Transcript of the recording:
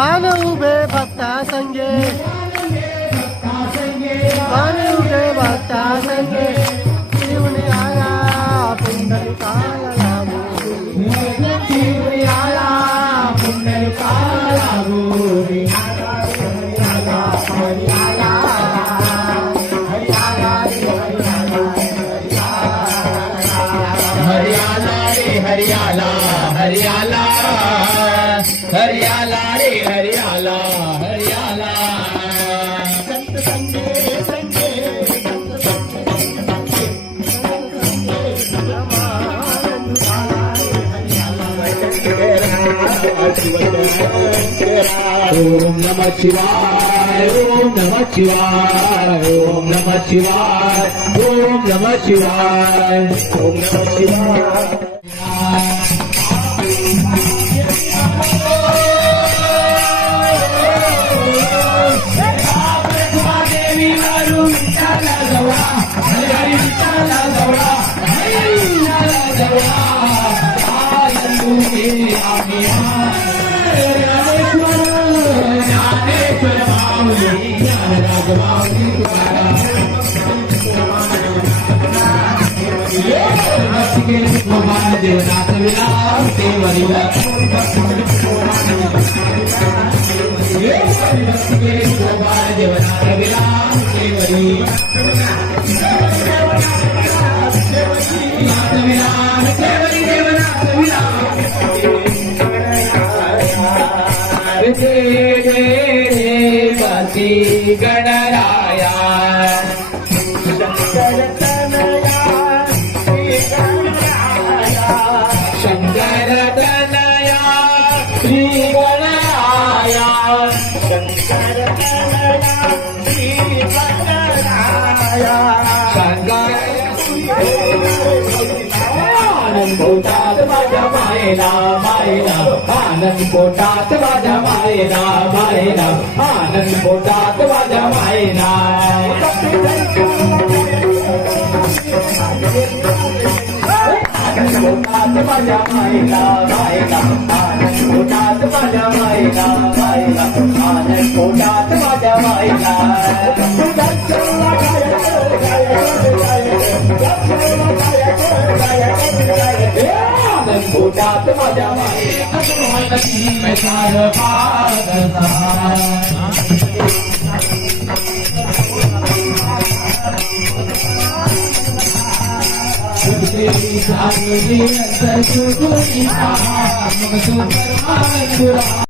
वान उभे भक्ता संगे वान उभे भक्ता संगे शिवने आला पुंडलिकाला लागू शिवने आला पुंडलिकाला लागू हरियाला हरियाला हरियाला रे हरियाला हरियाला संत संगे संगे ओम नमः शिवाय ओम नमः शिवाय ओम नमः शिवाय ओम नमः शिवाय ओम नमः शिवाय देवनाथ विलास देवरिया देवनाथ विलास देवरी गणराया शंकर तनया श्री गणराया शंकर तनया श्री गणराया शंकर आनंद पोटात माझ्या मायला मायला आनंद पोटात माझ्या मायला मायला आनंद पोटात माझ्या मायला पोटात माझ्या मायला मायला आनंद पोटात माझ्या मायला मायला आनंद पोटात माझ्या मायला आनंद पोटात माझ्या मायला